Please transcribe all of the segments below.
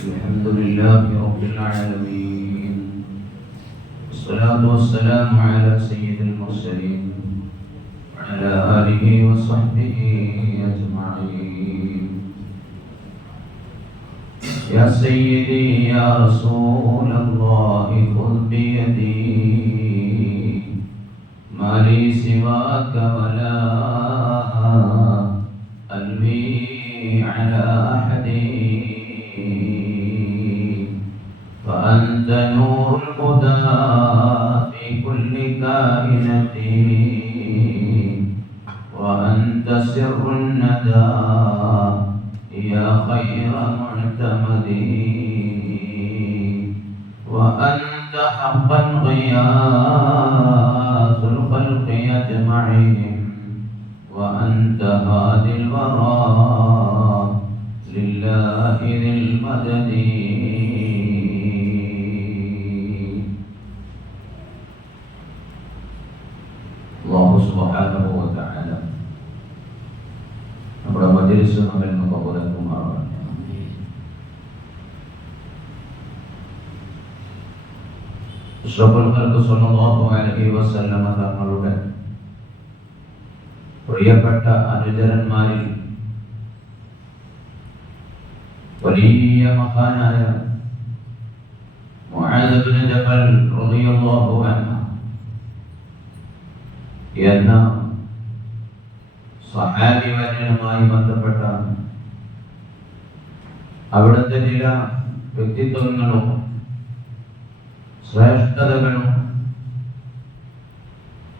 الحمد لله رب العالمين، والصلاة والسلام على سيد المرسلين وعلى آله وصحبه أجمعين. يا سيدي يا رسول الله خذ بيدي، ما لي سواك ولا ألوي على أحد، فأنت نور الهدى في كل كائنة، وأنت سر الندى يا خير معتمد، وأنت حقا غياث الخلق أجمعين، وأنت هادي الورى لله ذي المدد. അല്ലാഹു സുബ്ഹാനഹു വ തആല നമ്മുടെ മജ്‌ലിസ് നമ്മിൽ നിന്ന് കബൂലാക്കുമാറാകട്ടെ. അഷ്റഫുൽ ഖൽഖ് സ്വല്ലല്ലാഹു അലൈഹി വസല്ലമ തങ്ങളുടെ പ്രിയപ്പെട്ട അനുചരന്മാരിൽ വലിയ മഹാനായ മുആദ് ഇബ്നു ജബൽ റളിയല്ലാഹു അൻഹു എന്ന സ്വഹാബി വര്യനുമായി ബന്ധപ്പെട്ട അവിടുത്തെ ചില വ്യക്തിത്വങ്ങളും ശ്രേഷ്ഠതകളും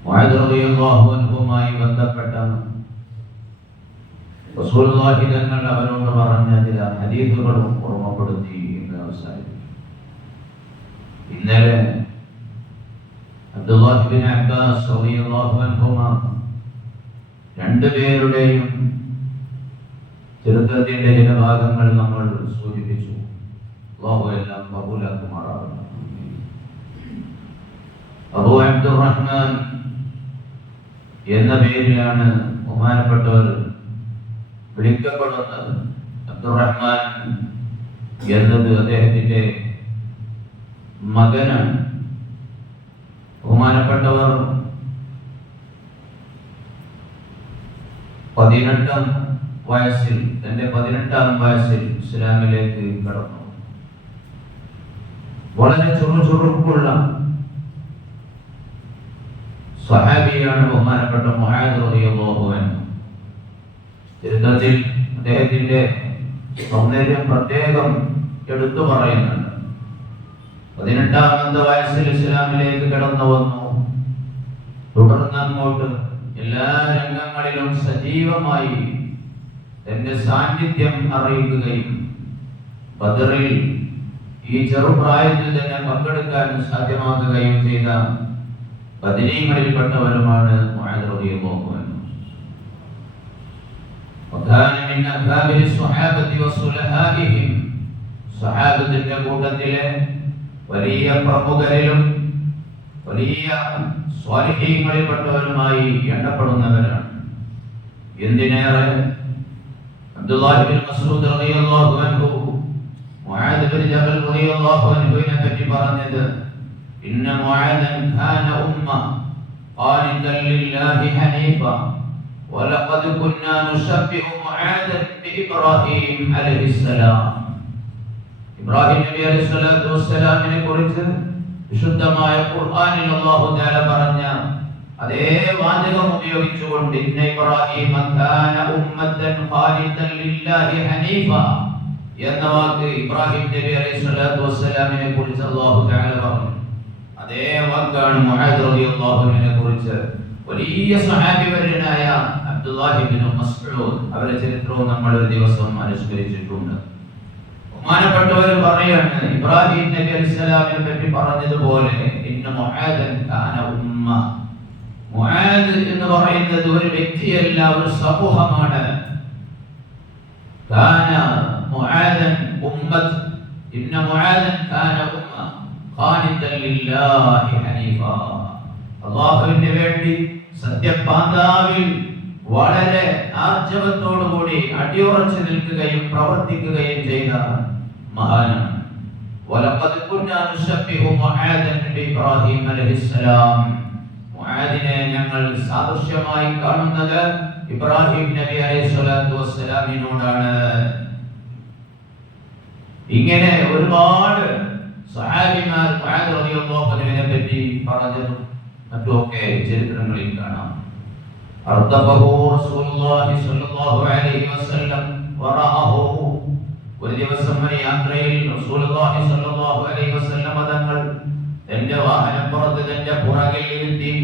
മുആദ് റളിയല്ലാഹു അൻഹുമായി ബന്ധപ്പെട്ട റസൂലുള്ളാഹി തങ്ങൾ അവരോട് പറഞ്ഞ ചില ഹദീസുകളും ഓർമ്മപ്പെടുത്തി എന്ന് അവസാനിപ്പിക്കും. ഇന്നലെ അബ്ദുല്ലാഹി ഇബ്നു അബ്ബാസ് റളിയല്ലാഹു അൻഹുമാ രണ്ടുപേരുടെയും ചരിത്രത്തിന്റെ ചില ഭാഗങ്ങൾ നമ്മൾ സൂചിപ്പിച്ചു. അല്ലാഹു എല്ലാം കബൂലാക്കുമാറാകട്ടെ. അബൂ അബ്ദുറഹ്മാൻ എന്ന പേരിലാണ് ബഹുമാനപ്പെട്ടവർ വിളിക്കപ്പെടുന്നത്. അബ്ദുറഹ്മാൻ എന്നത് അദ്ദേഹത്തിന്റെ മകനാണ്. ബഹുമാനപ്പെട്ടവർ 18-ാം വയസ്സിൽ ഇസ്ലാമിലേക്ക് കടന്നു. വളരെ ചുറുചുറുക്കുള്ള സ്വഹാബിയാണ് ബഹുമാനപ്പെട്ട മുആദ് റളിയല്ലാഹു അൻഹു. ചരിത്രത്തിൽ അദ്ദേഹത്തിന്റെ സൗന്ദര്യം പ്രത്യേകം എടുത്തു പറയുന്നുണ്ട്. 18-ാമത്തെ വയസ്സിൽ ഇസ്ലാമിലേക്ക് കടന്നു വന്നു. തുടർന്ന് അങ്ങോട്ട് എല്ലാ രംഗങ്ങളിലും സജീവമായി തന്റെ സാന്നിധ്യം അറിയിക്കുകയും ബദറിൽ ഈ ചെറുപ്രായത്തിൽ തന്നെ പങ്കെടുക്കാൻ സാധ്യമാക്കുകയും ചെയ്ത ബദരീങ്ങളിൽപ്പെട്ടവരുമാണ് മുആദ് റളിയല്ലാഹു അൻഹു. وكان من أكابر الصحابة وصلحائهم സ്വഹാബത്തിന്റെ കൂട്ടത്തിലെ വലിയ പ്രമുഖരിലും വലിയ സ്വാലിഹീങ്ങളിൽപ്പെട്ടവരുമായി എണ്ണപ്പെടുന്നവരാണ്. എന്തിനേറെ അബ്ദുല്ലാഹി ഇബ്നു മസ്ഊദ് റളിയല്ലാഹു അൻഹു മുആദ് ഇബ്നു ജബൽ റളിയല്ലാഹു അൻഹുവിനെ പറ്റി പറഞ്ഞത് ഇന്ന മുആദൻ കാന ഉമ്മ ഖാനിതൻ ലില്ലാഹി ഹനീഫ വലഖദ് കുന്നാ നുശബ്ബിഹു മുആദൻ ബിഇബ്രാഹീം അലൈഹിസ്സലാം. ഇബ്രാഹിം നബി അലൈഹിസ്സലാത്തു വസ്സലാമിനെ കുറിച്ച് വിശുദ്ധമായ ഖുർആനിൽ അല്ലാഹു തആല പറഞ്ഞ അതേ വാചകം ഉപയോഗിച്ചുകൊണ്ട് ഇന്ന ഇബ്രാഹീമ കാന ഉമ്മത്തൻ ഖാനിതൻ ലില്ലാഹി ഹനീഫ എന്ന വാക്ക് ഇബ്രാഹിം നബി അലൈഹിസ്സലാത്തു വസ്സലാമിനെ കുറിച്ച് അല്ലാഹു തആല പറഞ്ഞു. അതേ വാക്കാണ് മുആദ് റളിയല്ലാഹു അൻഹുവിനെ കുറിച്ച് വലിയ സ്വഹാബിവര്യനായ അബ്ദുല്ലാഹി ഇബ്നു മസ്ഊദ് അവരുടെ ചരിത്രവും നമ്മൾ ഒരു ദിവസം അനുസ്മരിച്ചിട്ടുണ്ട്. ബഹുമാനപ്പെട്ടവർ പറയാണ് ഇബ്രാഹിം നബി അലൈഹിസ്സലാമിനെ പറ്റി പറഞ്ഞതുപോലെ ഇന്ന മുആദൻ കാന ഉമ്മ. മുആദ് എന്ന് പറയുന്നത് ഒരു വ്യക്തിയല്ല, ഒരു സമൂഹമാണ്. കാന മുആദൻ ഉമ്മത്ത്. ഇന്ന മുആദൻ കാന ഉമ്മ ഖാനിതൻ ലില്ലാഹി ഹനീഫ. അല്ലാഹുവിന് വേണ്ടി സത്യപാന്താവിൽ വളരെ ആർജവത്തോടുകൂടി അടിയുറച്ചു നിൽക്കുകയും പ്രവർത്തിക്കുകയും ചെയ്ത മഹാനാണ്. വലഖദ് കുന്നാ നുശബ്ബിഹു മുആദൻ ബിഇബ്രാഹിം അലൈഹിസ്സലാം. മുആദിനെ ഞങ്ങൾ സാദൃശ്യമായി കാണുന്നത് ഇബ്രാഹിം നബി അലൈഹിസ്സലാത്തു വസ്സലാമിനോടാണ്. ഇങ്ങനെ ഒരുപാട് സഹാബിമാർ മുആദ് റളിയല്ലാഹു അൻഹുവിനെ പറ്റി പറഞ്ഞതും മറ്റുമൊക്കെ ചരിത്രങ്ങളിൽ കാണാം. അർദഫഹു റസൂലുള്ളാഹി സ്വല്ലല്ലാഹു അലൈഹി വസല്ലം വറഅഹു. ഒരു ദിവസം ഒരു യാത്രയിൽ റസൂലുള്ളാഹി സ്വല്ലല്ലാഹു അലൈഹി വസല്ലം തങ്ങൾ തന്റെ വാഹനപ്പുറത്ത് തന്റെ പുറകിൽ ഇരുത്തി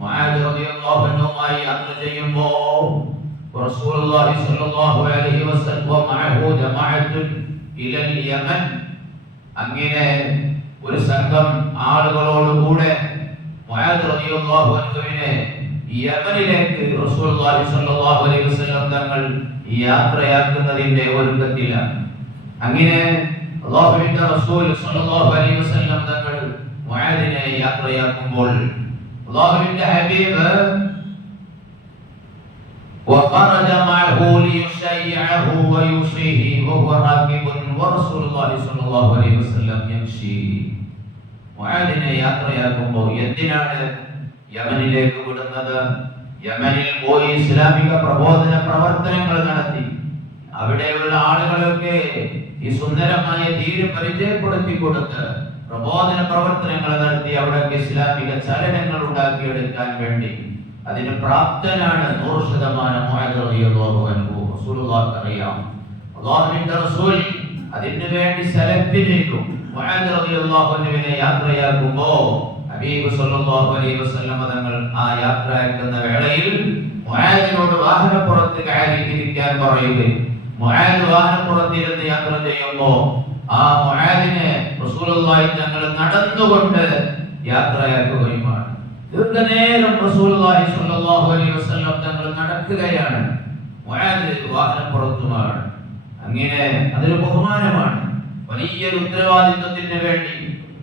മുആദ് റളിയല്ലാഹു അൻഹുമായി യാത്ര ചെയ്യുമ്പോൾ റസൂലുള്ളാഹി സ്വല്ലല്ലാഹു അലൈഹി വസല്ലം വമഅഹു ജമാഅത്തുൻ ഇലൽ യമൻ. അങ്ങനെ ഒരു സംഘം ആളുകളോട് കൂടെ മുആദ് റളിയല്ലാഹു അൻഹുവിനെ യമനിലേക്ക് റസൂലുള്ളാഹി സ്വല്ലല്ലാഹു അലൈഹി വസല്ലം തങ്ങൾ യാത്രയാക്കുന്നതിന്റെ ഒരുക്കത്തിലാണ്. അങ്ങനെ അല്ലാഹുവിന്റെ റസൂൽ സ്വല്ലല്ലാഹു അലൈഹി വസല്ലം തങ്ങൾ മുആദിനെ യാത്രയാക്കുമ്പോൾ അല്ലാഹുവിന്റെ ഹബീബ് وخرج معه ليشيعه ويوصيه وهو راكب ورسول الله صلى الله عليه وسلم يمشي. മുആദിനെ യാത്രയാക്കുമ്പോൾ എന്തിനാണ് യമനിലേക്ക് വിടുന്നത്? യമനിൽ പോയി ഇസ്ലാമിക പ്രബോധന പ്രവർത്തനങ്ങൾ നടത്തി അവിടെയുള്ള ആളുകളൊക്കെ ഈ സുന്ദരമായ ദീന് പരിചയപ്പെടുത്തി കൊടുത്ത് പ്രബോധന പ്രവർത്തനങ്ങൾ നടത്തി അവിടെ ഇസ്ലാമിക ചലനങ്ങൾ ഉണ്ടാക്കിയെടുക്കാൻ വേണ്ടി അതിന് പ്രാപ്തനാണ് 100% മുആദ് റളിയല്ലാഹു അൻഹു. റസൂലുള്ളാഹിക്ക് അറിയാം, അല്ലാഹുവിന്റെ റസൂൽ അതിനു വേണ്ടി സെലക്ട് ചെയ്തു. മുആദ് റളിയല്ലാഹു അൻഹുവിനെ യാത്രയാക്കുമ്പോൾ ഹബീബ് സല്ലല്ലാഹു അലൈഹി വസല്ലം തങ്ങൾ ആ യാത്രയാക്കുന്ന വേളയിൽ മുആദിനോട് വാഹനപ്പുറത്ത് കയറി ഇരിക്കാൻ പറയുകയും മുആദ് വാഹനപ്പുറത്തിരുന്ന് യാത്ര ചെയ്യുമ്പോൾ ആ മുആദിനെ റസൂലുള്ളാഹി തങ്ങൾ നടന്നുകൊണ്ട് യാത്രയാക്കുകയുമാണ്. ദീർഘനേരം റസൂലുള്ളാഹി സ്വല്ലല്ലാഹു അലൈഹി വസല്ലം തങ്ങൾ നടക്കുകയാണ്, മുആദ് വാഹനപ്പുറത്തുമാണ്. അങ്ങനെ അതൊരു ബഹുമാനമാണ്. വലിയൊരു ഉത്തരവാദിത്വത്തിന് വേണ്ടി,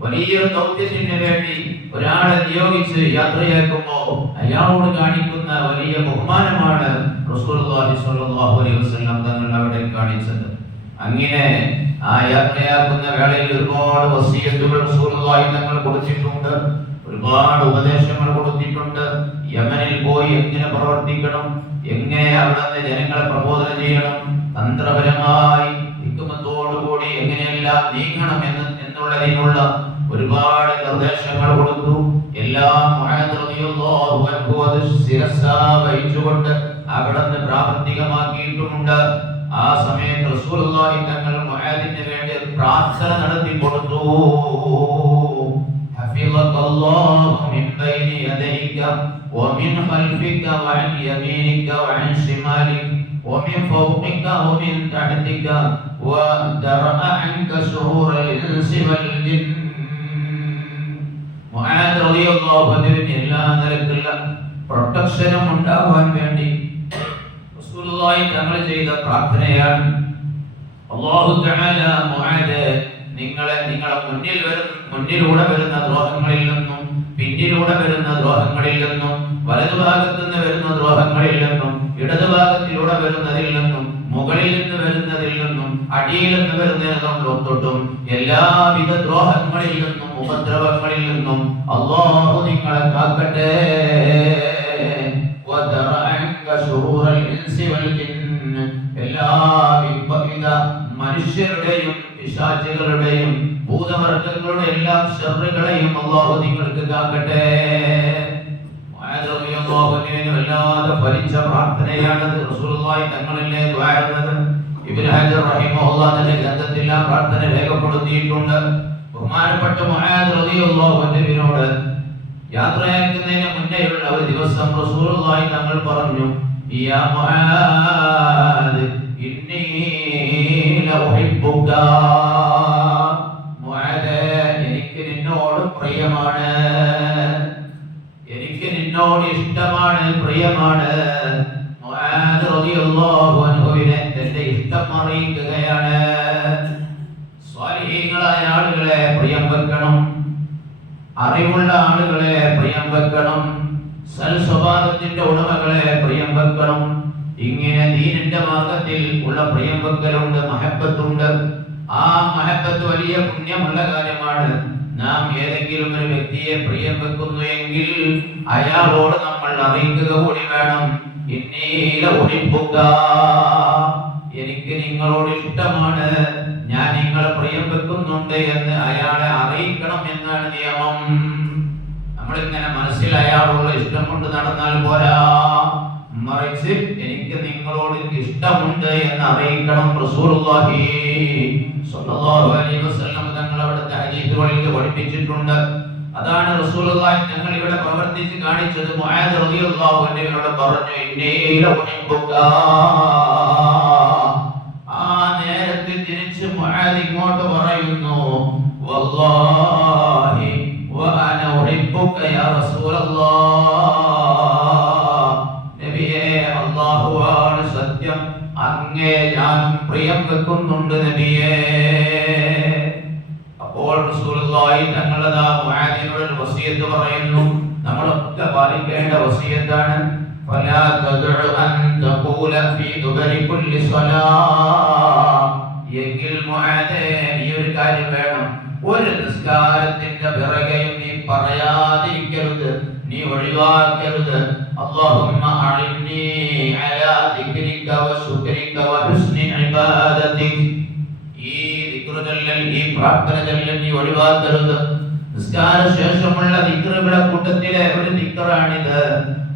വലിയൊരു ദൗത്യത്തിന് വേണ്ടി ഒരാളെ നിയോഗിച്ച് യാത്രയാക്കുമ്പോൾ അയാളോട് കാണിക്കുന്ന വലിയ ബഹുമാനമാണ് റസൂലുള്ളാഹി സ്വല്ലല്ലാഹു അലൈഹി വസല്ലം തങ്ങൾ അവിടെ കാണിച്ചത്. അങ്ങനെ ആ യാത്രയാക്കുന്ന വേളയിൽ ഒരുപാട് വസിയത്തുകൾ റസൂലുള്ളാഹി തങ്ങൾ കൊടുത്തിട്ടുണ്ട്, ഒരുപാട് ഉപദേശങ്ങൾ കൊടുത്തിട്ടുണ്ട്. യമനിൽ പോയി എങ്ങനെ പ്രവർത്തിക്കണം, എങ്ങനെ അവിടുന്ന് ജനങ്ങളെ പ്രബോധനം ചെയ്യണം, തന്ത്രപരമായി ഹിക്മത്തോടുകൂടി എങ്ങനെയെല്ലാം നീങ്ങണം എന്നുള്ളതിനുള്ള ഒരുപാട് നിർദ്ദേശങ്ങൾ കൊടുത്തു. എല്ലാം മുആദ് റളിയല്ലാഹു അൻഹു അത് ശിരസാ വഹിച്ചുകൊണ്ട് അവിടുന്ന് പ്രാവർത്തികമാക്കിയിട്ടുമുണ്ട്. ആ സമയത്ത് റസൂലുള്ളാഹി തങ്ങൾ മുആദിന് വേണ്ടി പ്രാർത്ഥന നടത്തി കൊടുത്തു. ഹഫിളകല്ലാഹു മിൻ ബൈനി യദൈക വമിൻ ഖൽഫിക വഅൻ യമീനിക വഅൻ ശിമാലിക വമിൻ ഫൗഖിക വമിൻ തഹ്തിക വദറഅ അൻക ശുറൂറൽ ഇൻസി വൽ ജിൻ. മുആദ് റളിയല്ലാഹു അൻഹുവിന് എല്ലാ നിലക്കുള്ള പ്രൊട്ടക്ഷനും ഉണ്ടാവാൻ വേണ്ടി റസൂലുള്ളാഹി തങ്ങൾ ചെയ്ത പ്രാർത്ഥനയാണ്. അല്ലാഹു തആല മുആദ് നിങ്ങളെ മുന്നിലൂടെ വരുന്ന ദ്രോഹങ്ങളിൽ നിന്നും പിന്നിലൂടെ വരുന്ന ദ്രോഹങ്ങളിൽ നിന്നും വലതുഭാഗത്തു നിന്ന് വരുന്ന ദ്രോഹങ്ങളിൽ നിന്നും ഇടതുഭാഗത്തിലൂടെ വരുന്നതിൽ നിന്നും മുകളിൽ നിന്ന് വരുന്നതിൽ നിന്നും അടിയിൽ നിന്ന് വരുന്നതൊട്ടും എല്ലാവിധ ദ്രോഹങ്ങളിൽ നിന്നും ഉപദ്രവങ്ങളിൽ നിന്നും അല്ലാഹു നിങ്ങളെ കാക്കട്ടെ. എല്ലാവിധ മനുഷ്യരുടെയും പിശാചുകളുടെയും ഭൂതവർഗങ്ങളുടെ എല്ലാം ശർറുകളെയും അല്ലാഹു നിങ്ങൾക്ക് കാക്കട്ടെ. വല്ലാതെ ഫലിച്ച പ്രാർത്ഥനയാണത്. റസൂലുള്ളാഹി തങ്ങളല്ലേ ദുആഇടുന്നത്. ഇബ്നു ഹജർ റഹിമഹുല്ലാഹ് തന്റെ ഗ്രന്ഥത്തിൽ ആ പ്രാർത്ഥന രേഖപ്പെടുത്തിയിട്ടുണ്ട്. ബഹുമാനപ്പെട്ട മുആദ് റളിയല്ലാഹു അൻഹുവിനോട് യാത്രയാക്കുന്നതിന് മുന്നേയുള്ള ഒരു ദിവസം റസൂലുള്ളാഹി തങ്ങൾ പറഞ്ഞു, യാ മുആദ് ഇന്നി ലഉഹിബ്ബുക. മുആദ് എനിക്ക് നിന്നോട് പ്രിയമാണ്, എനിക്ക് നിന്നോട് ഇഷ്ടമാണ്, പ്രിയമാണ്. മുആദ് റളിയല്ലാഹു അൻഹുവിനെ തന്റെ ഇഷ്ടം അറിയിക്കുകയാണ്. സ്വാലിഹീങ്ങളായ ആളുകളെ പ്രിയം വെക്കണം, അറിവുള്ള ആളുകളെ പ്രിയം വെക്കണം, സൽ സ്വഭാവത്തിന്റെ ഉടമകളെ പ്രിയം വെക്കണം. ഇങ്ങനെ ദീനിന്റെ മാർഗത്തിൽ ഉള്ള പ്രിയം വെക്കലുണ്ട്, മഹബത്തുണ്ട്. ആ മഹബത്ത് വലിയ പുണ്യമുള്ള കാര്യമാണ്. നാം ഏതെങ്കിലും ഒരു വ്യക്തിയെ പ്രിയം വെക്കുന്നു എങ്കിൽ അയാളോട് നമ്മൾ അറിയിക്കുക കൂടി വേണം. ഇന്നീല ഒഴിപ്പുക, എനിക്ക് നിങ്ങളോട് ഇഷ്ടമാണ്, ഞാൻ നിങ്ങളെ പ്രിയം വെക്കുന്നുണ്ട് എന്ന് അയാളെ അറിയിക്കണം എന്നാണ് നിയമം. നമ്മളിങ്ങനെ മനസ്സിൽ അയാളോട് ഇഷ്ടം കൊണ്ട് നടന്നാൽ പോരാ, മറിച്ച് എനിക്ക് നിങ്ങളോട് ഇഷ്ടമുണ്ട് എന്ന് അറിയിക്കണം. റസൂലുള്ളാഹി സ്വല്ലല്ലാഹു അലൈഹി വസല്ലം തങ്ങൾ അവിടുത്തെ ഹദീസുകളിൽ പഠിപ്പിച്ചിട്ടുണ്ട്. അതാണ് റസൂലുള്ളാഹി തങ്ങൾ ഇവിടെ പ്രവർത്തിച്ച് കാണിച്ചത്. മുആദ് റളിയല്ലാഹു അൻഹുവിനോട് പറഞ്ഞു, ഇന്നീല ഉഹിബ്ബുക. ആ നേരത്തെ തിരിച്ച് മുആദ് ഇങ്ങോട്ട് പറയുന്നു, വല്ലാഹി വഅന ഉഹിബ്ബുക യാ റസൂലല്ലാഹ്. നബിയേ, അല്ലാഹുവാണ് സത്യം, അങ്ങേ ഞാനും പ്രിയം വെക്കുന്നുണ്ട് നബിയേ. അപ്പോൾ റസൂലുള്ളാഹി തങ്ങളതാ മുആദിനോട് വസിയത്ത് പറയുന്നു. നമ്മളൊക്കെ പാലിക്കേണ്ട വസിയത്താണ്. ഫലാ തദ്ഉ അൻ തഖൂല ഫീ ദുബരി കുല്ലി സ്വലാത്ത്. എങ്കിൽ മുആദേ, ഈ ഒരു കാര്യം വേണം, ഒരു നിസ്കാരത്തിന്റെ പിറകെയും നീ പറയാതിരിക്കരുത്, നീ ഒഴിവാക്കരുത്. അല്ലാഹുമ്മ അഇന്നി അലാ ദിക്രിക വ ശുക്രിക വ ഹുസ്നി ഇബാദതിക. ഈ ദിക്ർ ചൊല്ലൽ, ഈ പ്രാർത്ഥന ചൊല്ലൽ നീ ഒഴിവാക്കരുത്. നിസ്കാര ശേഷമുള്ള ദിക്റുകളുടെ കൂട്ടത്തിലെ ഒരു ദിക്റാണിത്.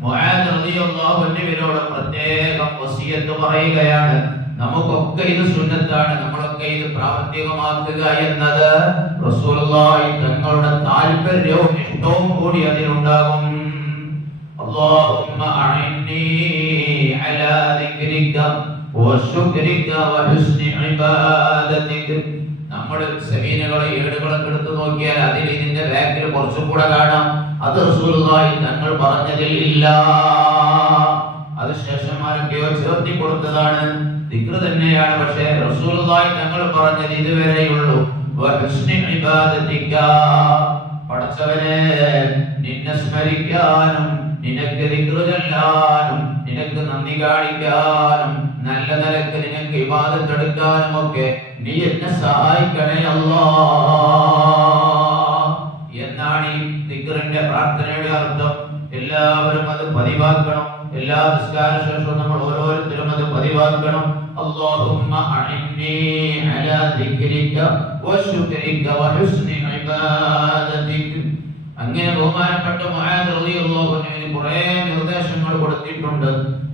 മുആദ് റളിയല്ലാഹു അൻഹുവിനോട് പ്രത്യേകം വസിയത്ത് പറയുകയാണ്. നമുക്കൊക്കെ ഇത് സുന്നത്താണ്, നമ്മളൊക്കെ ഇത് പ്രാവർത്തികമാക്കുക എന്നത് റസൂലുള്ളാഹി തങ്ങളുടെ താല്പര്യവും ഇഷ്ടവും കൂടി അതിലുണ്ടാകും. അല്ലാഹുമ്മ അഇന്നി അലാ ദിക്രിക വശുക്രിക വഹുസ്നി ഇബാദതിക. നമ്മൾ സെമീനുകളെ ഏടുകളൊക്കെ എടുത്തു നോക്കിയാൽ അതിൽ ഇതിന്റെ ബാക്കിൽ കുറച്ചും കൂടെ കാണാം. അത് റസൂലുള്ളാഹി തങ്ങൾ പറഞ്ഞതിൽ ഇല്ല, അത് ശേഷന്മാരൊക്കെയോ ചേർത്തി കൊടുത്തതാണ്. ദിക്ർ തന്നെയാണ്, പക്ഷേ റസൂലുള്ളാഹി തങ്ങൾ പറഞ്ഞത് ഇതുവരെയുള്ളൂ. വഹുസ്നി ഇബാദതിക, പടച്ചവനെ നിന്നെ സ്മരിക്കാനും നിനക്ക് ദിക്ർ ചൊല്ലാനും നിനക്ക് നന്ദി കാണിക്കാനും നല്ല നിലക്ക് നിനക്ക് ഇബാദത്ത് എടുക്കാനും ഒക്കെ നീ എന്നെ സഹായിക്കണേ അല്ലാഹ് എന്നാണ് ഈ ദിക്റിന്റെ പ്രാർത്ഥനയുടെ അർത്ഥം. എല്ലാവരും അത് പതിവാക്കണം. എല്ലാ നിസ്കാര ശേഷവും നമ്മൾ ഓരോരുത്തരും അത് പതിവാക്കണം. അല്ലാഹുമ്മ അഇന്നി അലാ ദിക്രിക വശുക്രിക വഹുസ്നി ഇബാദതിക. അങ്ങനെ ബഹുമാനപ്പെട്ട മുആദ് റളിയല്ലാഹു അൻഹുവിന് കുറേ നിർദ്ദേശങ്ങൾ കൊടുത്തിട്ടുണ്ട്.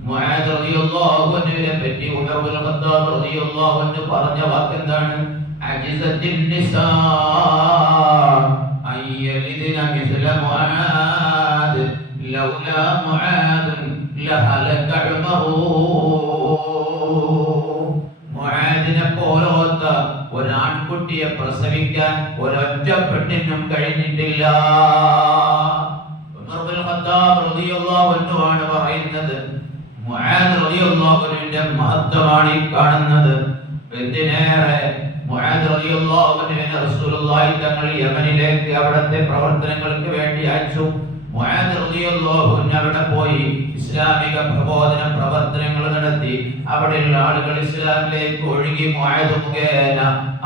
മുആദ് റളിയല്ലാഹു അൻഹുവിനെ പറ്റി ഉമർ ഇബ്നുൽ ഖത്താബ് റളിയല്ലാഹു അൻഹു പറഞ്ഞ വാക്ക് എന്താണ്? അജിസത്തിൻ നിസാ അയ്യലിദന മിസ്ല മുആദ് ലൗലാ മുആദ് ലഹലക ഉമറു. മുആദിനെ പോലത്തെ ഒരാൺകുട്ടിയെ പ്രസവിക്കാൻ ഒരൊറ്റ പെണ്ണിനും കഴിഞ്ഞിട്ടില്ല. ഉമർ ഇബ്നുൽ ഖത്താബ് റളിയല്ലാഹു അൻഹു ആണ് പറയുന്നത്. മുആദ് റളിയല്ലാഹു അൻഹുവിന്റെ മഹത്വമാണ് ഈ കാണുന്നത്. എന്തിനേറെ മുആദ് റളിയല്ലാഹു അൻഹുവിനെ റസൂലുള്ളാഹി തങ്ങൾ യമനിലേക്ക് അവിടുത്തെ പ്രവർത്തനങ്ങൾക്ക് വേണ്ടി അയച്ചു. മുആദ് റളിയല്ലാഹു അൻഹു അവിടെ പോയി ഇസ്ലാമിക പ്രബോധന പ്രവർത്തനങ്ങൾ നടത്തി. അവിടെയുള്ള ആളുകൾ ഇസ്ലാമിലേക്ക് ഒഴുകി. മുആദ് മുഖേന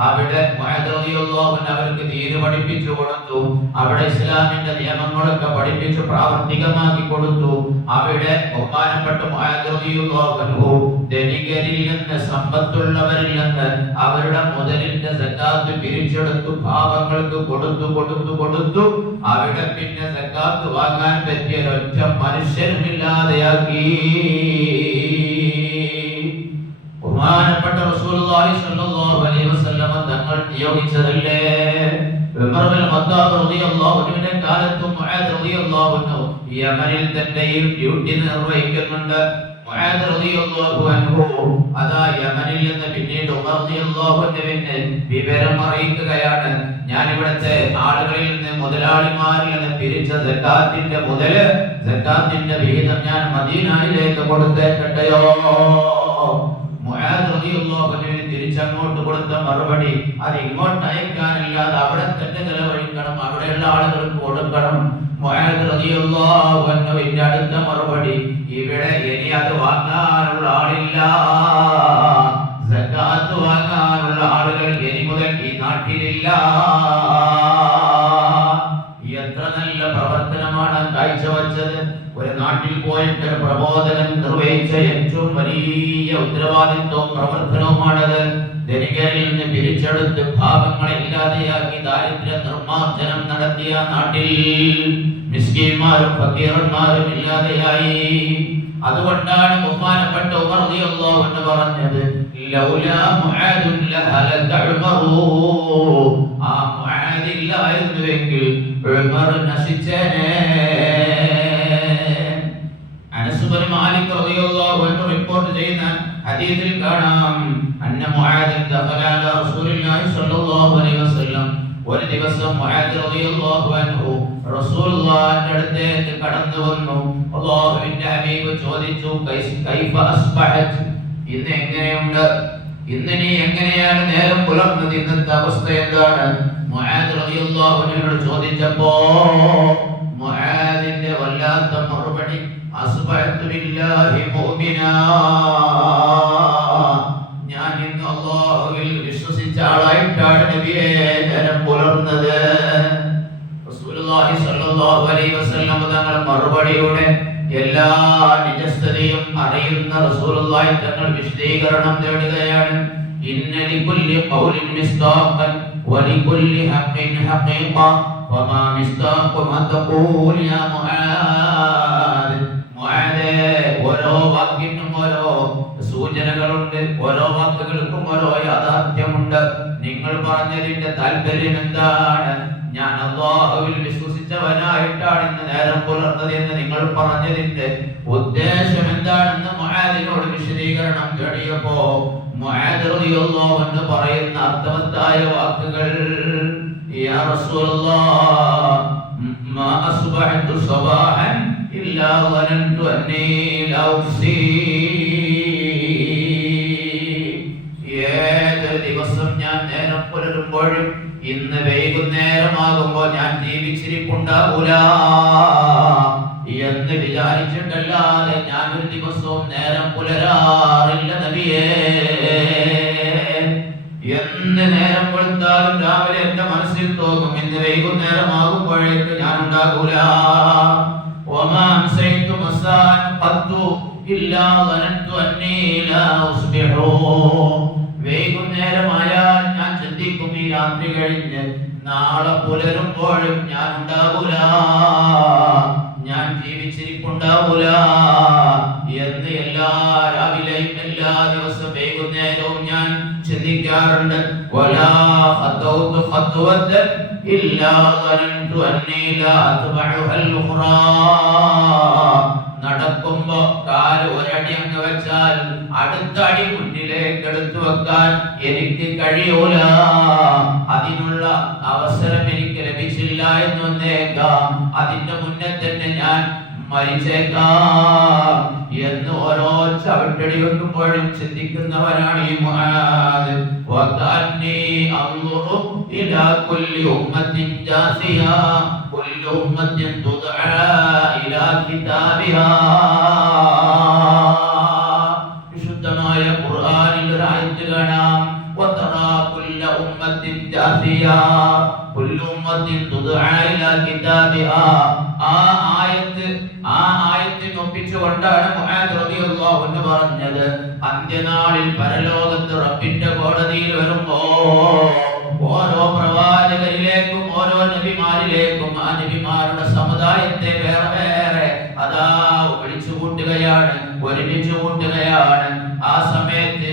അവിടെ മുആദ് റളിയല്ലാഹു അൻഹു അവർക്ക് ദീൻ പഠിപ്പിച്ചു കൊടുത്തു. അവിടെ ഇസ്ലാമിന്റെ നിയമങ്ങളൊക്കെ പഠിപ്പിച്ചു പ്രാവർത്തികമാക്കി കൊടുത്തു. അവിടെ ബഹുമാനപ്പെട്ട മുആദ് റളിയല്ലാഹു അൻഹു ധനികരിൽ നിന്ന് സമ്പത്തുള്ളവരിൽ നിന്ന് അവരുടെ മുതലിന്റെ സക്കാത്ത് പിരിച്ചെടുത്തു പാവങ്ങൾക്ക് കൊടുത്തു കൊടുത്തു കൊടുത്തു. അവിടെ പിന്നെ സക്കാത്ത് വാങ്ങാൻ പറ്റിയ ഒരൊറ്റ മനുഷ്യനുമില്ലാതെയാക്കി. ബഹുമാനപ്പെട്ട റസൂലുള്ളാഹി സ്വല്ലല്ലാഹു അലൈഹി വസല്ലം തങ്ങൾ നിയോഗിച്ചതല്ലേ. ഉമർ ഇബ്നുൽ ഖത്താബ് റളിയല്ലാഹു അൻഹുവിന്റെ കാലത്തും മുആദ് റളിയല്ലാഹു അൻഹു യമനിൽ തന്നെ ഡ്യൂട്ടി നിർവഹിക്കുന്നുണ്ട്. മുആദ് റളിയല്ലാഹു അൻഹു അതാ യമനിൽ നിന്ന് പിന്നീട് ഉമർ റളിയല്ലാഹു അൻഹുവിനെ വിവരം അറിയിക്കുകയാണ്. ഞാൻ ഇവിടുത്തെ ആളുകളിൽ നിന്ന് മുതലാളിമാരിൽ നിന്ന് പിരിച്ച സക്കാത്തിന്റെ മുതല് സക്കാത്തിന്റെ വിഹിതം ഞാൻ മദീനയിലേക്ക് കൊടുത്തേക്കട്ടെയോ? മുആദ് റളിയല്ലാഹു അൻഹുവിന് തിരിച്ചങ്ങോട്ട് കൊടുത്ത മറുപടി, അത് ഇങ്ങോട്ട് അയക്കാനല്ലാതെ അവിടെ തന്നെ ചെലവഴിക്കണം, അവിടെയുള്ള ആളുകൾക്ക് കൊടുക്കണം. മുആദ് റളിയല്ലാഹു അൻഹുവിന്റെ അടുത്ത മറുപടി, ഇവിടെ ഇനി അത് വാങ്ങാനുള്ള ആളില്ല, സക്കാത്ത് വാങ്ങാനുള്ള ആളുകൾ ഇനി നാട്ടിലില്ല. എത്ര നല്ല പ്രവർത്തനമാണ് കാഴ്ചവെച്ചത്. ഒരു നാട്ടിൽ പോയിട്ട് പ്രബോധനം നിർവഹിച്ച ഏറ്റവും വലിയ ഉത്തരവാദിത്വവും പ്രവർത്തനവുമാണത്. ധനികരിൽ നിന്ന് പിരിച്ചെടുത്ത് പാപങ്ങളെ ഇല്ലാതെയാക്കി ദാരിദ്ര്യ നിർമ്മാർജ്ജനം നടത്തിയ നാട്ടിൽ മിസ്കീന്മാരും ഫക്കീറന്മാരും ഇല്ലാതെയായി. അതുകൊണ്ടാണ് ബഹുമാനപ്പെട്ട ഉമർ റളിയല്ലാഹു അൻഹു പറഞ്ഞത്, ലൗലാ മുആദുൻ ലഹലക ഉമറു. ആ മുആദ് ഇല്ലായിരുന്നുവെങ്കിൽ ഉമർ നശിച്ചേനെ. അനസ് ഇബ്നു മാലിക് റളിയല്ലാഹു അൻഹു റിപ്പോർട്ട് ചെയ്യുന്ന ഹദീസിൽ കാണാം, അന്ന മുആദ് ദഖല അലാ റസൂലില്ലാഹി സ്വല്ലല്ലാഹു അലൈഹി വസല്ലം. ഒരു ദിവസം മുആദ് റളിയല്ലാഹു അൻഹു റസൂലുള്ളാഹിന്റെ അടുത്തേക്ക് കടന്നു വന്നു. അല്ലാഹുവിന്റെ ഹബീബ് ചോദിച്ചു, കൈഫ അസ്ബഹത്, ഇന്ന് എങ്ങനെയുണ്ട്, ഇന്ന് നീ എങ്ങനെയാണ് നേരം പുലർന്നത്, ഇന്നത്തെ അവസ്ഥ എന്താണ്? മുആദ് റളിയല്ലാഹു അൻഹുവിനോട് ചോദിച്ചപ്പോ മുആദിന്റെ വല്ലാത്ത മറുപടി, അസ്ബഹതു ബില്ലാഹി മുഅ്മിനാ, ഞാൻ ഇന്ന് അല്ലാഹുവിൽ വിശ്വസിച്ച ആളായിട്ടാണ് നബിയെ നേരം പുലർന്നത്. റസൂലുള്ളാഹി സ്വല്ലല്ലാഹു അലൈഹി വസല്ലം തങ്ങളുടെ മറുപടിയുടെ എല്ലാ നിജസ്ഥതയും അറിയുന്ന റസൂലുള്ളാഹി തങ്ങൾ വിശദീകരണം തേടുകയാണ്. ഇന്ന ലികുല്ലി ഖൗലിൻ മിസ്താഖൻ വലികുല്ലി ഹഖ്ഖിൻ ഹഖീഖ വമാ മിസ്താഖു മാ തഖൂൽ യാ മുആദ്. മുആദേ, ഓരോ വാക്കിനും ഓരോ സൂചനകളുണ്ട്, ഓരോ വാക്കുകൾക്കും ഓരോ യാഥാർത്ഥ്യമുണ്ട്. നിങ്ങൾ പറഞ്ഞതിന്റെ താല്പര്യം എന്താണ്? ഞാൻ അല്ലാഹുവിൽ വിശ്വസിച്ചവനായിട്ടാണ് ഇന്ന് നേരം പുലർന്നത് എന്ന് നിങ്ങൾ പറഞ്ഞതിന്റെ ഉദ്ദേശം എന്താണെന്ന് മുആദിനോട് വിശദീകരണം തേടിയപ്പോ മുആദ് റളിയല്ലാഹു അൻഹു പറയുന്ന അർത്ഥവത്തായ വാക്കുകൾ, യാ റസൂലല്ലാഹ്, മാ അസ്ബഹതു സബാഹൻ ഇല്ലാ ളനന്തു അന്നീ ലാ ഉഫ്സി. ഏതൊരു ദിവസം ഞാൻ നേരം പുലരുമ്പോഴും ഇന്ന് വൈകുന്നേരമാകുമ്പോൾ ഞാൻ ജീവിച്ചിരിപ്പുണ്ടാവൂല എന്ന് വിചാരിച്ചിട്ടല്ലാതെ ഞാൻ ഒരു ദിവസവും നേരം പുലരാറില്ല നബിയേ. എന്ന് നേരം വെളുത്താലും രാവിലെ എന്റെ മനസ്സിൽ തോന്നും, ഇന്ന് വൈകുന്നേരമാകുമ്പോഴേക്ക് ഞാൻ ഉണ്ടാകൂല. വൈകുന്നേരമായാൽ ഞാൻ ചിന്തിക്കും, ഈ രാത്രി കഴിഞ്ഞ് നാളെ പുലരുമ്പോഴും ഞാൻ ഉണ്ടാവൂല, ഞാൻ ജീവിച്ചിരിപ്പുണ്ടാവൂല എന്ന് എല്ലാ രാവിലെയും എല്ലാ ദിവസവും വൈകുന്നേരവും ഞാൻ ചിന്തിക്കാറുണ്ട്. വലാ ഖതൗതു ഖത്വതൻ ഇല്ലാ ളനന്തു അന്നീ ലാ അത്ബഉഹൽ ഉഖ്റാ. നടക്കുമ്പോ കാല് ഒരടി അങ്ങ് വെച്ചാൽ അടുത്ത അടി മുന്നിലേക്ക് എടുത്തു വെക്കാൻ എനിക്ക് കഴിയൂല, അതിനുള്ള അവസരം എനിക്ക് ലഭിച്ചില്ല എന്ന് വന്നേക്കാം, അതിന്റെ മുന്നേ തന്നെ ഞാൻ മരിച്ചേക്കാം എന്ന് ഓരോ ചവിട്ടടി വെക്കുമ്പോഴും ചിന്തിക്കുന്നവരാണ് ഈ മുആദ്. വതഅന്നി അൻദുറു ഇലാ കുല്ലി ഉമ്മത്തിൻ ജാസിയ കുല്ലു ഉമ്മത്തിൻ തുദ്ആ ഇലാ കിതാബിഹാ. വിശുദ്ധമായ ഖുർആനിൽ ഒരു ആയത്ത് കാണാം, വതറാ കുല്ല ഉമ്മത്തിൻ ജാസിയ കുല്ലു ഉമ്മത്തിൻ തുദ്ആ ഇലാ കിതാബിഹാ. ആ ആയത്തിനെ ഒപ്പിച്ചുകൊണ്ടാണ് മുആദ് റളിയല്ലാഹു അൻഹു പറഞ്ഞത്, അന്ത്യനാളിൽ പരലോകത്ത് റബ്ബിന്റെ കോടതിയിൽ വരുമ്പോ ഓരോ പ്രവാചകരിലേക്കും ഓരോ നബിമാരിലേക്കും ആ നബിമാരുടെ സമുദായത്തെ വേറെ വേറെ അതാ വിളിച്ചു കൂട്ടുകയാണ്, ഒരുമിച്ച് കൂട്ടുകയാണ്. ആ സമയത്ത്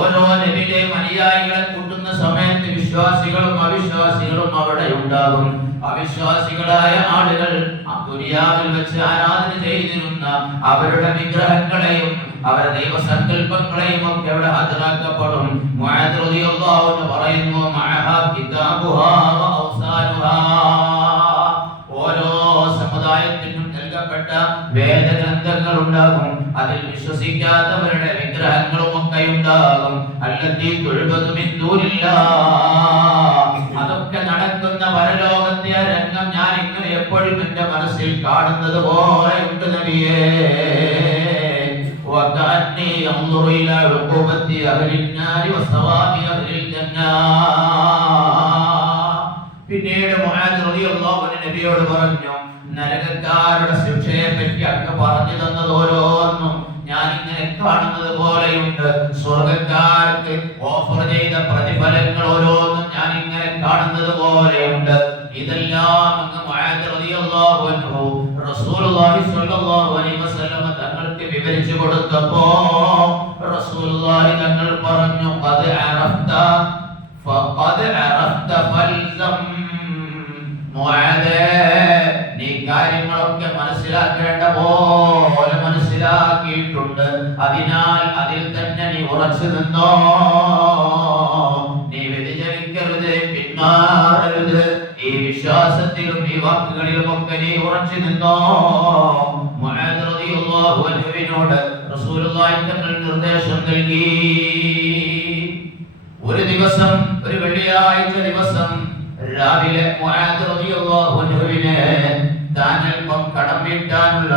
ഓരോ നബിയുടെയും അനുയായികളെ കൂട്ടുന്ന സമയത്ത് വിശ്വാസികളും അവിശ്വാസികളും അവിടെ ഉണ്ടാകും. അവിശ്വാസികളായ ആളുകൾ ദുനിയാവിൽ വെച്ച് ആരാധന ചെയ്തിരുന്ന അവരുടെ വിഗ്രഹങ്ങളെയും അവരുടെ ദൈവസങ്കല്പങ്ങളെയും ഒക്കെ അവിടെ ഹാജരാക്കപ്പെടും. മുആദ് റളിയല്ലാഹു അൻഹു പറയുന്നു, മഅഹാ കിതാബുഹാ വ ഔസാനുഹാ. ഓരോ സമുദായത്തിനും നൽകപ്പെട്ട വേദഗ്രന്ഥങ്ങൾ ഉണ്ടാകും, അതിൽ വിശ്വസിക്കാത്തവരുടെ വിഗ്രഹങ്ങളും ഒക്കെ ഉണ്ടാകും. അല്ലത്തി തുഅബദു മിൻ ദൂനില്ലാഹ്. അതൊക്കെ നടക്കുന്ന പരലോകത്തെ രംഗം ഞാൻ ഇങ്ങനെ എപ്പോഴും എന്റെ മനസ്സിൽ കാണുന്നത് പോലെയുണ്ട് നബിയേ. വകഅന്നി അൻദുറു ഇലാ ഉഖൂബത്തി അഹ്ലിൻ നാരി വസവാബി അഹ്ലിൽ ജന്നാ. പിന്നീട് മുആദ് റളിയല്ലാഹു അൻഹു നബിയോട് പറഞ്ഞു, നരകക്കാരുടെ ശിക്ഷയെ പറ്റി അങ്ങ് പറഞ്ഞു തന്നത് ഓരോന്നും ഞാൻ ഇങ്ങനെ കാണുന്നത് പോലെയുണ്ട്. സ്വർഗക്കാർക്ക് ഓഫർ ചെയ്ത പ്രതിഫലങ്ങൾ ഓരോന്നും ഞാൻ ഇങ്ങനെ കാണുന്നത് പോലെയുണ്ട്. ഇതെല്ലാം അങ്ങ് മുആദ് റളിയല്ലാഹു അൻഹു റസൂലുള്ളാഹി സ്വല്ലല്ലാഹു അലൈഹി വസല്ലം തങ്ങൾക്ക് വിവരിച്ചു കൊടുത്തപ്പോ റസൂലുള്ളാഹി തങ്ങൾ പറഞ്ഞു, ഖദ് അറഫ്ത ഫഖദ് അറഫ്ത ഫൽസം. മുആദേ, നീ കാര്യങ്ങളൊക്കെ മനസ്സിലാക്കേണ്ട പോലെ മനസ്സിലാക്കിയിട്ടുണ്ട്. അതിനാൽ അതിൽ തന്നെ നീ ഉറച്ചു നിന്നോ. നീ വ്യതിചലിക്കരുത്, പിന്മാറരുത്. ഈ വിശ്വാസത്തിലും ഈ വാക്കുകളിലും ഒക്കെ നീ ഉറച്ചു നിന്നോ. മുആദ് റളിയല്ലാഹു അൻഹുവിനോട് റസൂലുള്ളാഹി തങ്ങൾ നിർദ്ദേശം നൽകി. ഒരു ദിവസം, ഒരു വെള്ളിയാഴ്ച ദിവസം രാവിലെ മുആദ് റളിയല്ലാഹു അൻഹുവിനെ താനൽപ്പം കടം വീട്ടാനുള്ള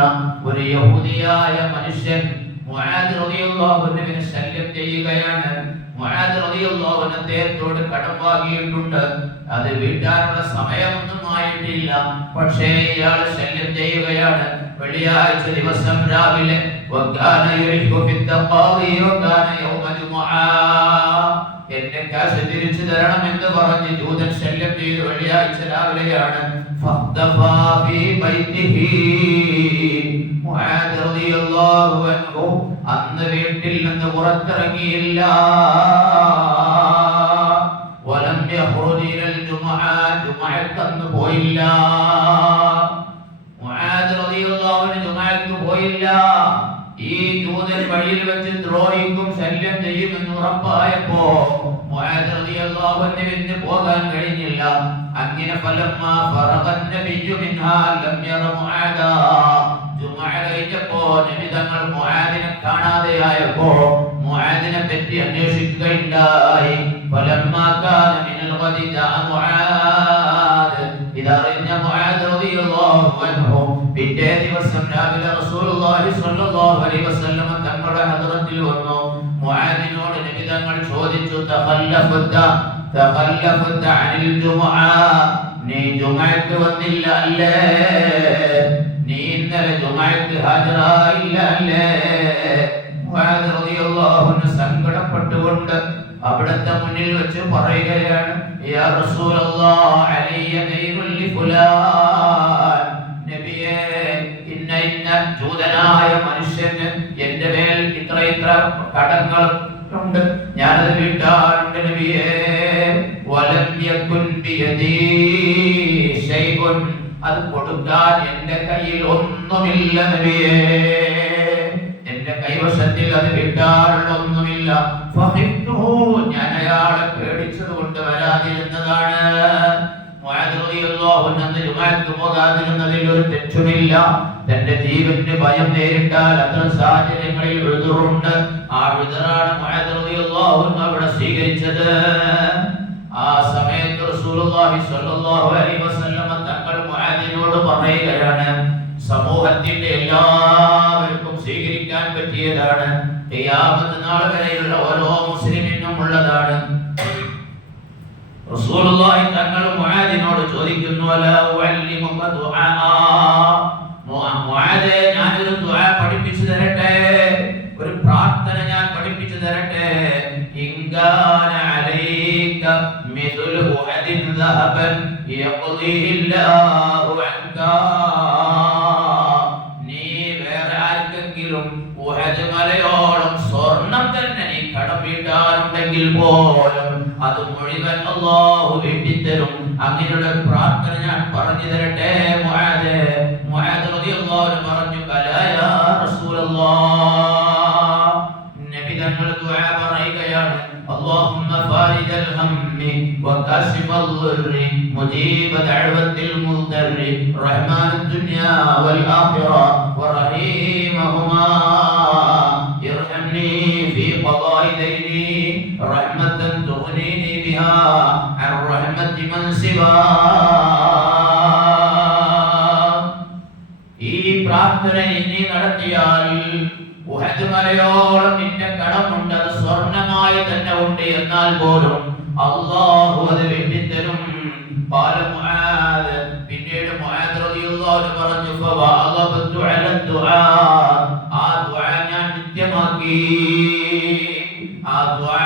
ഒരു യഹൂദിയായ മനുഷ്യൻ മുആദ് റളിയല്ലാഹു അൻഹുവിനെ ശല്യം ചെയ്യുകയാണ്. മുആദ് റളിയല്ലാഹു അൻഹു അദ്ദേഹത്തോട് കടം വാങ്ങിയിട്ടുണ്ട്. അത് വീട്ടാനുള്ള സമയമൊന്നും ആയിട്ടില്ല. പക്ഷേ ഇയാൾ ശല്യം ചെയ്യുകയാണ്. വെള്ളിയാഴ്ച ദിവസം രാവിലെ വകാന യുരിഹു ഫിത്തഖാദി വകാന യൗമ ജുമുഅ. എന്റെ കാശ് തിരിച്ചു തരണം എന്ന് പറഞ്ഞ് ജൂതൻ ശല്യം ചെയ്തു. വെള്ളിയാഴ്ച രാവിലെയാണ്. ഫഖ്തഫാ ഫീ ബൈതിഹി. മുആദ് റളിയല്ലാഹു അൻഹു അന്ന് വീട്ടിൽ നിന്ന് പുറത്തിറങ്ങിയില്ല. വലം യഖ്റുജ് ഇലൽ ജുമുഅ. ജുമുഅക്ക് പോയില്ല. മുആദ് റളിയല്ലാഹു അൻഹു ജുമുഅക്ക് പോയില്ല. ഈ ജൂതൻ വഴിയിൽ വെച്ച് ദ്രോഹിക്കും, ശല്യം ചെയ്യുമെന്ന് ഉറപ്പായപ്പോ മുആദ് റളിയല്ലാഹു അൻഹുവിന് പോകാൻ കഴിഞ്ഞില്ല. അങ്ങനെ ഫലമ്മാ ഫറഗൻ നബിയ്യു മിൻഹാ ലം യറ മുആദ. ജുമുഅ കഴിഞ്ഞപ്പോ നബി തങ്ങൾ മുആദിനെ കാണാതെയായപ്പോ മുആദിനെ പറ്റി അന്വേഷിക്കുകയുണ്ടായി. ഫലമ്മാ കാന മിനൽ ഗദി ജാഅ മുആദ്. ഇതറിഞ്ഞ മുആദ് റളിയല്ലാഹു അൻഹു പിറ്റേ ദിവസം രാവിലെ റസൂലുള്ളാഹി സ്വല്ലല്ലാഹു അലൈഹി വസല്ലം തങ്ങളുടെ ഹദ്റത്തിൽ വന്നു. മുആദിനോട് നബി തങ്ങൾ ചോദിച്ചു, തഖല്ലഫത അനിൽ ജുമുഅ. നീ ജുമുഅക്ക് വന്നില്ല അല്ലേ? നീ ഇന്നലെ ജുമുഅക്ക് ഹാജരായില്ല അല്ലേ? മുആദ് റളിയല്ലാഹു അൻഹു സങ്കടപ്പെട്ടുകൊണ്ട് അവിടത്തെ മുന്നിൽ വെച്ച് പറയുകയാണ്, യാ റസൂലല്ലാഹ് അലയ്യ ദൈനുൽ ലിഫുലാൻ. നബിയേ, ഇന്ന ജൂതനായ മനുഷ്യന് എന്റെ മേൽ ഇത്ര കടങ്ങൾ ഉണ്ട്, ഞാനത് വീട്ടാറുണ്ട് നബിയേ. വലം യകുൻ ബിയദീ ശൈഉൻ. അത് കൊടുക്കാൻ എന്റെ കയ്യിൽ ഒന്നുമില്ല നബിയേ. എന്റെ കൈവശത്തിൽ അത് വീട്ടാനുള്ള ഒന്നുമില്ല. ഫഹിബ്തുഹു. ഞാൻ അയാളെ പേടിച്ചത് കൊണ്ട് വരാതിരുന്നതാണ്. മുആദ് റളിയല്ലാഹു അൻഹു ജുമുഅക്ക് പോകാതിരുന്നതിൽ ഒരു തെറ്റുമില്ല. തന്റെ ജീവന്റെ ഭയം നേരിട്ടാൽ അത്തരം സാഹചര്യങ്ങളിൽ ഉദ്റുണ്ട്. ആ ഉദ്റാണ് മുആദ് റളിയല്ലാഹു അൻഹു അവിടെ സ്വീകരിച്ചത്. ആ സമയത്ത് റസൂലുള്ളാഹി സ്വല്ലല്ലാഹു അലൈഹി വസല്ലം തങ്ങൾ മുആദിനോട് പറയുകയാണ്, സമൂഹത്തിന്റെ എല്ലാവർക്കും സ്വീകരിക്കാൻ പറ്റിയതാണ്. ഖിയാമത്ത് നാൾ വരെയുള്ള ഓരോ മുസ്ലിമിനും ഉള്ളതാണ്. റസൂലുള്ളാഹി തങ്ങൾ മുആദിനോട് ചോദിക്കുന്നു, അലാ ഉഅല്ലിമുക ദുആ. മുആദേ, ഞാനൊരു ദുആ പഠിപ്പിച്ചു തരട്ടെ, ഒരു പ്രാർത്ഥന ഞാൻ പഠിപ്പിച്ചു തരട്ടെ. ഇൻകാന അലൈക മിസ്ലു ഉഹദിൻ ദഹബൻ യഖ്ദിഹില്ലാഹു അൻക. നീ വേറെ ആർക്കെങ്കിലും ഉഹദ് മലയോളം സ്വർണം തന്നെ നീ കടം വീട്ടാറുണ്ടെങ്കിൽ പോലും അത് മുഴുവൻ അല്ലാഹു വീട്ടിത്തരും. അങ്ങനെയുള്ള പ്രാർത്ഥന ഞാൻ പറഞ്ഞു തരട്ടെ മുആദ്. മുആദ് റളിയല്ലാഹു അൻഹു പറഞ്ഞു, ബലാ യാ റസൂലല്ലാഹ്. നബി തങ്ങൾ ദുആ പറയുകയാണ്, اللهم فارج الهم وكاشف الضر مجيب دعوة المضطر رحمن الدنيا والآخرة ورحيمهما ارحمني في قضاء ديني رحمة تغنيني بها عن رحمة من سواك. ഈ പ്രാർത്ഥന ഇനി നടത്തിയാൽ ഉഹദ് മലയോളം നിന്റെ കടമുണ്ട്, അത് സ്വർണമായി തന്നെ ഉണ്ട്. എന്നാൽ പോലും قال معاذ പിന്നീട് മുആദ് റളിയല്ലാഹു അൻഹു പറഞ്ഞു ഫവഅളബതു അല ദുആ ആ ദുആ ഞാൻ നിത്യമാക്കി ആ ദുആ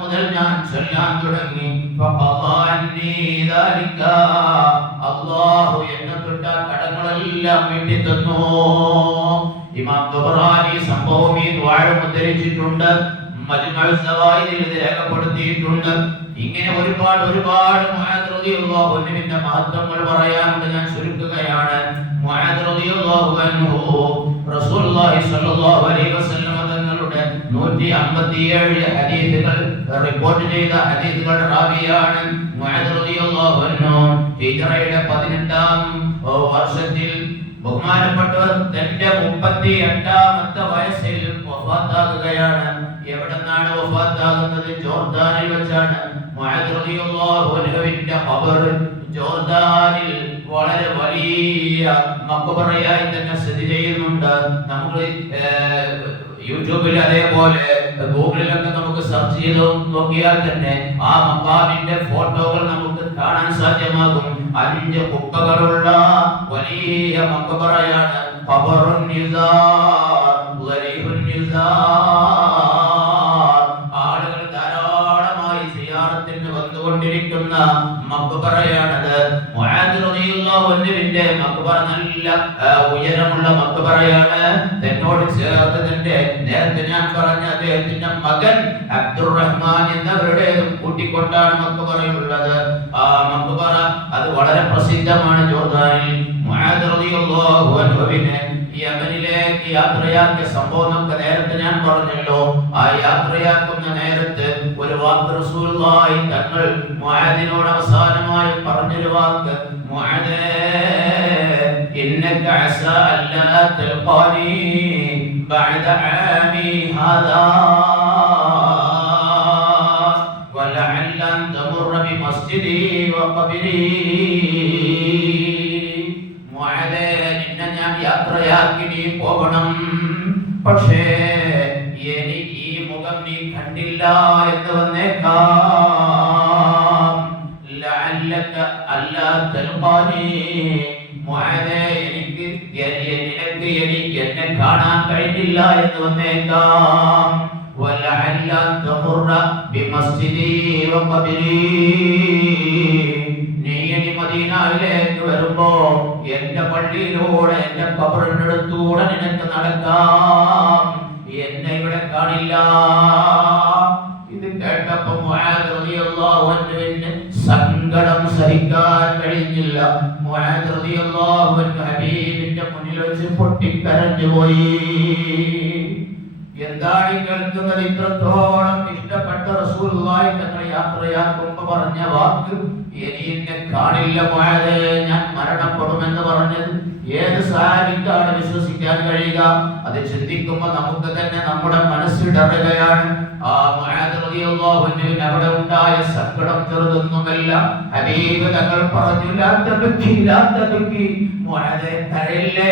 മുതൽ ഞാൻ ചൊല്ലാൻ തുടങ്ങി ഫഖദഅനി ദാലിക അല്ലാഹു എന്നെ തൊട്ട കടങ്ങളെല്ലാം വീട്ടി തന്നു ഇമാം തബറാനി സംഭവം ഈ ദുആ ഉദ്ധരിച്ചിട്ടുണ്ട് മജ്മുഉ സവായിദിൽ ഇത് രേഖപ്പെടുത്തിയിട്ടുണ്ട് ഇങ്ങനെ ഒരുപാട് മുആദ് റളിയല്ലാഹു അൻഹുവിന്റെ മഹത്വങ്ങൾ പറയാനുണ്ട് ഞാൻ ചുരുക്കുകയാണ് മുആദ് റളിയല്ലാഹു അൻഹു റസൂലുള്ളാഹി സ്വല്ലല്ലാഹു അലൈഹി വസല്ലം തങ്ങളുടെ 157 ഹദീസുകൾ റിപ്പോർട്ട് ചെയ്ത ഹദീസുകളുടെ റാവിയാണ് മുആദ് റളിയല്ലാഹു അൻഹു ഹിജ്റയുടെ 18ാം വർഷത്തിൽ ബഹുമാനപ്പെട്ടവർ തന്റെ 38ാമത്തെ വയസ്സിൽ വഫാത്താകുകയാണ് എവിടെന്നാണ് വഫാത്താകുന്നത് ജോർദാനിൽ വെച്ചാണ് മുആദ് റളിയല്ലാഹു അൻഹുവിന്റെ ഖബർ ജോർദാനിൽ വളരെ വലിയ മഖബറയായി തന്നെ സ്ഥിതി ചെയ്യുന്നുണ്ട് നമുക്ക് യൂട്യൂബിൽ അതേപോലെ ഗൂഗിളിലൊക്കെ നമുക്ക് സെർച്ച് ചെയ്ത് നോക്കിയാൽ തന്നെ ആ മഖാമിന്റെ ഫോട്ടോകൾ നമുക്ക് കാണാൻ സാധ്യമാകും 5 കുപ്പകളുള്ള വലിയ മഖബറയാണ് ഖബറുൻ നിസാർ ളരീഹുൻ നിസാർ ആളുകൾ ധാരാളമായി സിയാറത്തിന് വന്നുകൊണ്ടിരിക്കുന്ന മഖബറയാണത് മുആദ് റളിയല്ലാഹു അൻഹുവിന്റെ മഖബറ നല്ല ഉയരമുള്ള മഖബറയാണ് തന്നോട് ചേർത്ത് തന്റെ നേരത്തെ ഞാൻ പറഞ്ഞ അദ്ദേഹത്തിന്റെ മകൻ അബ്ദുറഹ്മാൻ എന്നവരുടേതും കൂട്ടിക്കൊണ്ടാണ് മഖബറയുള്ളത് ആ മഖബറ അത് വളരെ പ്രസിദ്ധമാണ് ജോർദാനിൽ മുആദ് റളിയല്ലാഹു അൻഹുവിനെ യമനിലേക്ക് യാത്രയാക്കിയ സംഭവമൊക്കെ നേരത്തെ ഞാൻ പറഞ്ഞല്ലോ ആ യാത്രയാക്കുന്ന നേരത്ത് ഒരു വാക്ക് റസൂലുള്ളാഹി തങ്ങൾ മുആദിനോട് അവസാനമായി പറഞ്ഞൊരു വാക്ക് മുആദേ ഇന്നക അസാ അല്ലാ തൽഖാനി ബഅദ ആമി ഹാദാ വലഅല്ല അൻ തമുറ ബിമസ്ജിദി വഖബരി മുആദേ നിന്നെ ഞാൻ യാത്രയാക്കി നീ പോകണം പക്ഷേ എനിക്ക് ഈ മുഖം നീ കണ്ടില്ല എന്ന് വന്നേക്കാം ലഅല്ലക അല്ലാ തൽഖാനി മുആദേ എനിക്ക് എന്നെ കാണാൻ കഴിഞ്ഞില്ല എന്ന് വന്നേക്കാം വലഅല്ല അൻ തമുറ ബിമസ്ജിദി വഖബരി നീ മദീനയിലേക്ക് വരുമ്പോ എന്റെ പള്ളിയിലൂടെ എന്റെ ഖബറിനടുത്തൂടെ നിനക്ക് നടക്കാം എന്നെ ഇവിടെ കാണില്ല ഇത് കേട്ടപ്പോ മുആദ് റളിയല്ലാഹു അൻഹുവിന് സങ്കടം സഹിക്കാൻ കഴിഞ്ഞില്ല മുആദ് റളിയല്ലാഹു അൻഹു ഹബീബിന്റെ മുന്നിൽ വെച്ച് പൊട്ടിക്കരഞ്ഞു പോയി എന്താണ് കേൾക്കുന്നത് ഇത്രത്തോളം ഇഷ്ടപ്പെട്ട റസൂലുള്ളാഹി തങ്ങൾ യാത്രയാക്കുമ്പോ പറഞ്ഞ വാക്ക് ഇനി എന്നെ കാണില്ല മുആദേ ഞാൻ മരണപ്പെടുമെന്ന് പറഞ്ഞത് ഏത് സഹാബിക്കാണ് വിശ്വസിക്കാൻ കഴിയുക അത് ചിന്തിക്കുമ്പോൾ നമുക്ക് തന്നെ നമ്മുടെ മനസ്സിടറുകയാണ് ആ മുആദ് റളിയല്ലാഹു അൻഹുവിന് അവിടെ ഉണ്ടായ സങ്കടം ചെറുതൊന്നുമല്ല ഹബീബ് തങ്ങൾ പറഞ്ഞു ലാ തബ്കി മുആദേ കരയില്ലേ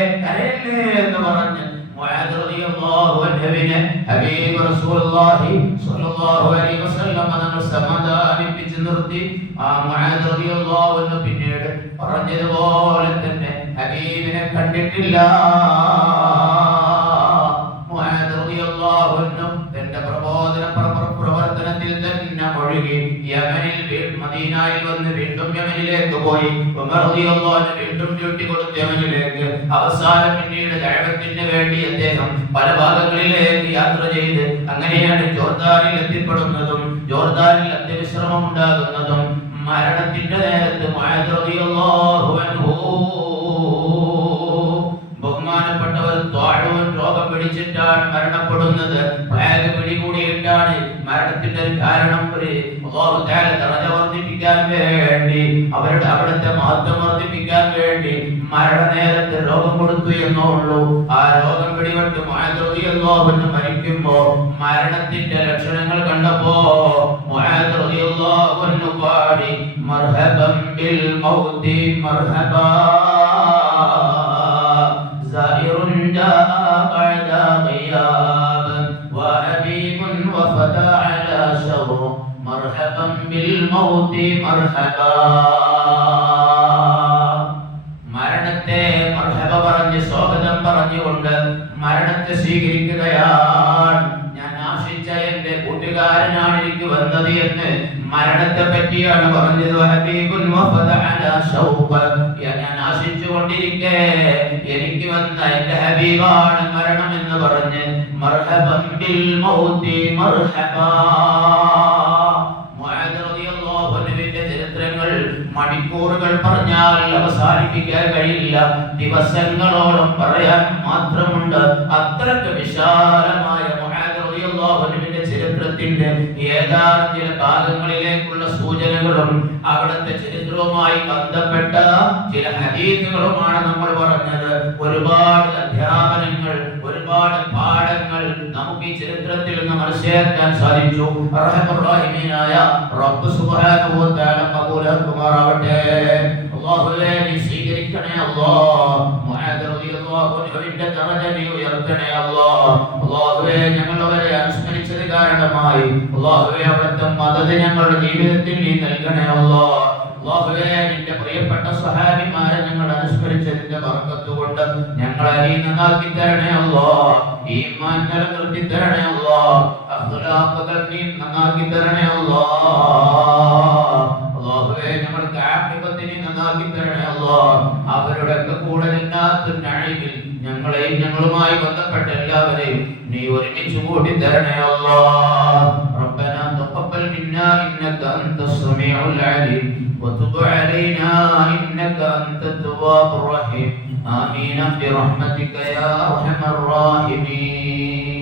എന്ന് പറഞ്ഞു മുആദ് റളിയല്ലാഹു അൻഹുവിനെ ഹബീബ് റസൂലുള്ളാഹി സ്വല്ലല്ലാഹു അലൈഹി വസല്ലം തങ്ങൾ സമാധാനിപ്പിച്ചു നിർത്തി ആ മുആദ് റളിയല്ലാഹു അൻഹു പിന്നീട് പറഞ്ഞതുപോലെ തന്നെ ഹബീബിനെ കണ്ടിട്ടില്ല മുആദ് റളിയല്ലാഹു അൻഹു തന്റെ പ്രവർത്തനത്തിൽ തന്നെ മുഴുകി യമനിൽ മദീനയിൽ വന്ന് വീണ്ടും യമനിലേക്ക് പോയി ഉമർ റളിയല്ലാഹു അൻഹു വീണ്ടും ഡ്യൂട്ടി കൊടുത്തു യമനിലേക്ക് അവസാനം പിന്നീട് ദഅവത്തിന് വേണ്ടി അദ്ദേഹം പല ഭാഗങ്ങളിലേക്ക് യാത്ര ചെയ്ത് അങ്ങനെയാണ് ജോർദാനിൽ എത്തിപ്പെടുന്നതും ജോർദാനിൽ അന്ത്യവിശ്രമം ഉണ്ടാകുന്നതും മരണത്തിന്റെ നേരത്ത് മുആദ് റളിയല്ലാഹു അൻഹു ബഹുമാനപ്പെട്ടവർ ത്വാഊൻ രോഗം പിടിച്ചിട്ടാണ് മരണപ്പെടുന്നത് പ്ലേഗ് പിടികൂടിയിട്ടാണ് മരണത്തിന്റെ ഒരു കാരണം അല്ലാഹു തആല ദറജ വർദ്ധിപ്പിക്കാൻ വേണ്ടി അവരുടെ അവിടുത്തെ മഹത്വം വർദ്ധിപ്പിക്കാൻ വേണ്ടി മരണനേരത്ത് രോഗം കൊടുത്തു എന്നുള്ളൂ ആ രോഗം പിടിപെട്ട് മുആദ് റളിയല്ലാഹു അൻഹു മരിക്കുമ്പോ മരണത്തിന്റെ ലക്ഷണങ്ങൾ കണ്ടപ്പോ മുആദ് റളിയല്ലാഹു അൻഹു പാടി മർഹബൻ ബിൽ മൗതി മർഹബാ زائر جاء بعد غياب وحبيب وفتى على شر مرحبا بالموت مرحبا മരണത്തെ സ്വീകരിക്കുകയാണ്. ഞാൻ ആശിച്ച എന്റെ കൂട്ടുകാരനാണ് എനിക്ക് വന്നത് എന്ന് മരണത്തെ പറ്റിയാണ് പറഞ്ഞത്. ഞാൻ ആശിച്ചുകൊണ്ടിരിക്കെ എനിക്ക് വന്ന എന്റെ ഹബീബാണ് മരണം എന്ന് പറഞ്ഞ് മർഹബൻ ബിൽ മൗതി മർഹബാ. മുആദ് റളിയല്ലാഹു അൻഹുവിന്റെ ചരിത്രങ്ങൾ മണിക്കൂറുകൾ പറഞ്ഞാൽ അവസാനിപ്പിക്കാൻ കഴിയില്ല. ദിവസങ്ങളോളം പറയാൻ മാത്രമുണ്ട്. അത്രയ്ക്ക് വിശാലമായ മുആദ് റളിയല്ലാഹു അൻഹുവിന്റെ ചരിത്രത്തിന്റെ ഏതാനും ചില ഭാഗങ്ങളിലേക്കുള്ള സൂചനകളും അവിടുത്തെ ചരിത്രവുമായി ബന്ധപ്പെട്ട ചില ഹദീസുകളുമാണ് നമ്മൾ പറഞ്ഞത്. ഒരുപാട് അധ്യാപനങ്ങൾ, ഒരുപാട് പാഠങ്ങൾ നമുക്ക് ഈ ചരിത്രത്തിൽ നിന്ന് മനസ്സിലാക്കാൻ സാധിച്ചു. റഹ്മാനായ റബ്ബ് സുബ്ഹാനഹു വ തആല കബൂലാക്കുമാറാവട്ടെ. അല്ലാഹുവേ നീ സ്വീകരിക്കണേ അല്ലാഹ്. മുആദ് റളിയല്ലാഹു അൻഹുവിന്റെ ദറജ നീ ഉയർത്തണേ അല്ലാഹ്. അല്ലാഹുവേ ഞങ്ങളവരെ അനുസ്മരിച്ചത് കാരണമായി അല്ലാഹുവേ അവിടുത്തെ മദദ് ഞങ്ങളുടെ ജീവിതത്തിൽ നീ നൽകണേ അല്ലാഹ്. അല്ലാഹുവേ നിന്റെ പ്രിയപ്പെട്ട സ്വഹാബിമാരെ ഞങ്ങൾ അനുസ്മരിച്ചതിന്റെ ബർക്കത്ത് കൊണ്ട് ഞങ്ങളെ നീ നന്നാക്കി തരണേ അല്ലാഹ്. ഈമാൻ നിലനിർത്തി തരണേ അല്ലാഹ്. അഖ്ലാഖുകൾ നീ നന്നാക്കി തരണേ അല്ലാഹ്. അല്ലാഹുവേ ഞങ്ങൾക്ക് ആഖിബത്തിനെ നന്നാക്കി തരണേ അല്ലാഹ്. അവരുടെ കൂടെ ജന്നാത്തുൻ നഈമിൽ ഞങ്ങളെയും ഞങ്ങളുമായി ബന്ധപ്പെട്ട എല്ലാവരെയും നീ ഒരുമിച്ച് കൂടി തരണേ അല്ലാഹ്. റബ്ബനാ തഖബ്ബൽ മിന്നാ ഇന്നക അൻതസ് സമീഉൽ അലീം وتب علينا إنك أنت التواب الرحيم آمين برحمتك يا أرحم الراحمين.